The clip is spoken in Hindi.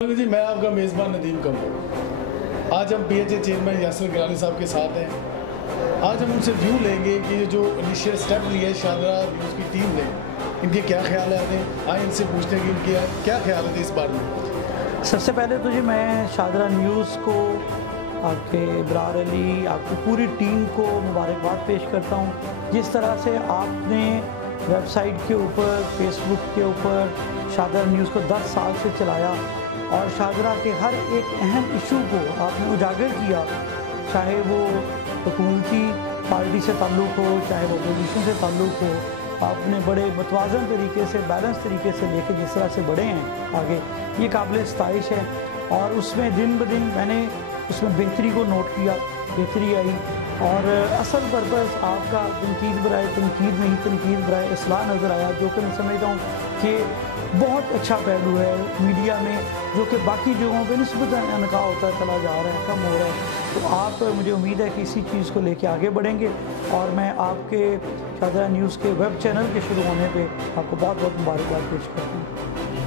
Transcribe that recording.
जी, मैं आपका मेज़बान नदीम कमर। आज हम PHA चेयरमैन यासिर गिलानी साहब के साथ हैं। आज हम उनसे व्यू लेंगे कि ये जो इनिशियल स्टेप लिया है शारदा न्यूज़ की टीम ने, इनके क्या ख्याल हैं। आए इनसे पूछते हैं कि इनके क्या ख्याल है इस बारे में। सबसे पहले तो जी मैं शारदा न्यूज़ को, आपके इब्रार अली, आपकी पूरी टीम को मुबारकबाद पेश करता हूँ। जिस तरह से आपने वेबसाइट के ऊपर, फेसबुक के ऊपर शारदा न्यूज़ को 10 साल से चलाया और शारदा के हर एक अहम इशू को आपने उजागर किया, चाहे वो हुकूमती पार्टी से ताल्लुक़ हो, चाहे वो अपोजिशन से ताल्लुक़ हो, आपने बड़े मतवाज़न तरीके से, बैलेंस तरीके से लेके जिस तरह से बढ़े हैं आगे, ये काबिल सताइश है। और उसमें दिन ब दिन मैंने उसमें बेहतरी को नोट किया, बेहतरी आई। और असल पर्पज़ आपका तनकीद बराए तनकीद नहीं, तनकीद बराए इस्लाह नज़र आया, जो कि मैं समझता हूँ कि बहुत अच्छा पहलू है मीडिया में, जो कि बाकी जगहों पे निस्बतन अनका होता चला जा रहा है, कम हो रहा है। तो आप, मुझे उम्मीद है कि इसी चीज़ को लेके आगे बढ़ेंगे और मैं आपके शारदा न्यूज़ के वेब चैनल के शुरू होने पे आपको बहुत बहुत मुबारकबाद पेश करता हूँ।